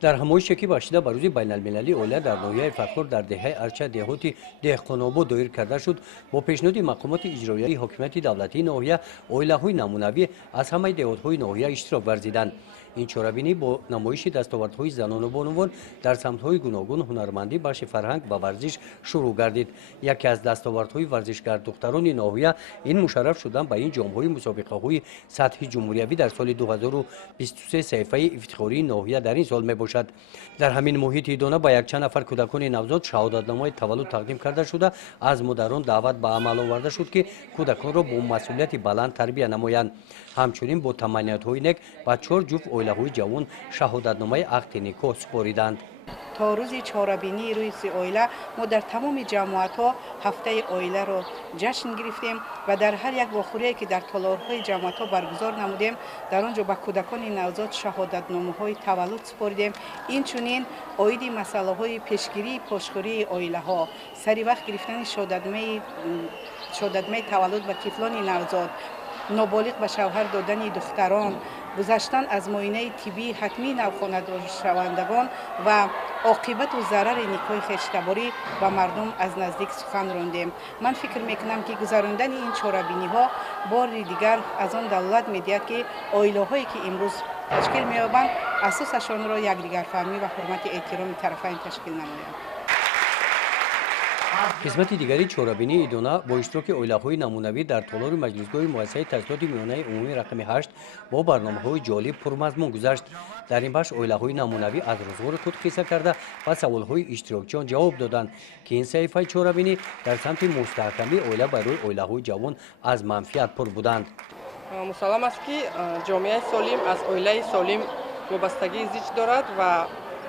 در همایشی که باشیده بر روز بین المللی اویلا در ناحیه فرخور در دهه ارچه دهاتی دهقان‌آباد دایر کرده شد. با پیشنهاد مقامات اجرایی حکومت دولتی ناحیه اویلاهای نمونوی از همه دهات‌های ناحیه اشتراک ورزیدند. این چاره‌بینی با نمایش دستاوردهای زنان و بانوان در سمت‌های گوناگون هنرمندی، بخش فرهنگ و ورزش شروع گردید. یکی از دستاوردهای ورزشگر دختران ناحیه این مشرف شدن به این جام‌های مسابقه‌های سطح جمهوری در سال 2023 صحیفه افتخاری ناحیه در این سال میباشد. در همین محیط ایدانه با یک چند نفر کودکان نوزاد شهادتنامه تولد تقدیم کرده شده از مادران دعوت به عمل آورده شد که کودکان را با مسئولیت بلند تربیت نمایند. همچنین با تمنیت‌های نیک به 4 جفت اویلاهای جوان شهادتنامه عقد نکاح سپاریدند. تا روز چهاربینی روز اویلا ما در تمام جماعت‌ها هفته اویلا رو جشن گرفتیم و در هر یک واخوری که در تالارهای جماعت‌ها برگزار نمودیم در آنجا به کودکان نوزاد شهادتنامه‌های تولد سپاریدیم. این چنین عاید مسائل پیشگیری پشتکاری اویلاها، سری وقت گرفتن شهادتنامه تولد به طفلان نوزاد، نابالغ به شوهر دادن دختران، گذشتن از معاینه طبی حتمی نوخانه‌دار شوندگان و عاقبت و ضرر نیکوی خشتباری به مردم از نزدیک سخن راندیم. من فکر میکنم که گذراندن این چهاربینی ها بار دیگر از آن دلالت میدهد که اویلاهایی که امروز تشکیل مییابند اساسشان را یکدیگر فهمی و حرمت احترام طرفین تشکیل نمایند. قسمت دیگری چهاربینی ایدانه با اشتراک اویلاهای نمونوی در تالار مجلسگاه مؤسسه تحصیلات میانه عمومی رقم 8 با برنامه‌های جالب پرمضمون گذشت. در این بخش اویلاهای نمونوی از روزگار خود قصه کرده و سوالهای اشتراکچیان جواب دادند که این صحیفه چهاربینی در سمت مستحکمی اویلا برای اویلاهای جوان از منفیت پر بودند. مسلم است که جامعه سالم از اویلای سالم وابستگی زیست دارد و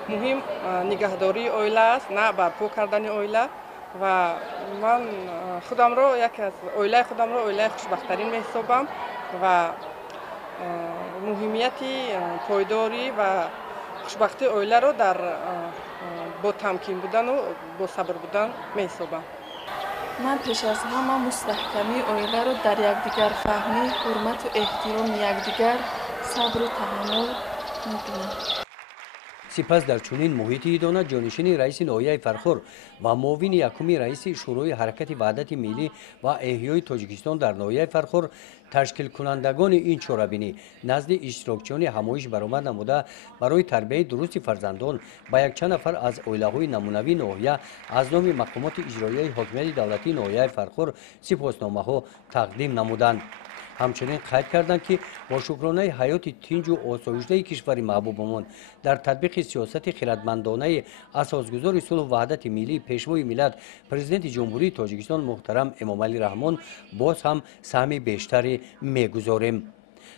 مهم نگهداری اویلا است، نه برپا کردن اویلا. و من خودم رو یکی از اویلای خودم رو اویلای خوشبخت‌ترین می‌حسابم و مهمیت پایداری و خوشبختی اویلا رو در با تمکین بودن و با صبر بودن می‌حسابم. من پیش از همه مستحکمی اویلا رو در یکدیگر فهمی، حرمت و احترام یکدیگر، صبر و تحمل می‌دونم. سپس در چنین محیط ایدانه جانشین رئیس ناحیه فرخور و معاون یکم رئیس شورای حرکت وحدت ملی و احیای تاجیکستان در ناحیه فرخور تشکیل کنندگان این چهاربینی نزد اشتراکچیان همایش برآمد نموده برای تربیت درست فرزندان با یک چند نفر از اویلاهای نمونوی ناحیه از نام مقامات اجرایی حکومت دولتی ناحیه فرخور سپاسنامه‌ها تقدیم نمودند. همچنین قید کردند که با شکرانه حیات تنج و آسایش‌ده کشور محبوبمان در تطبیق سیاست خردمندانه اساسگذار صلح و وحدت ملی پیشوای ملت پرزیدنت جمهوری تاجیکستان محترم امامعلی رحمان باز هم سهم بیشتری می‌گذاریم.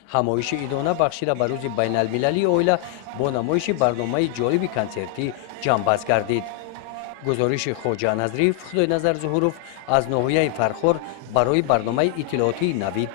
همایش ایدانه بخشیده بر روز بین المللی اویلا با نمایش برنامه جالب کنسرتی جنبش گردید. گزارش خواجه نظریف خدای نظر ظهوروف از ناحیه فرخور برای برنامه اطلاعاتی نوید.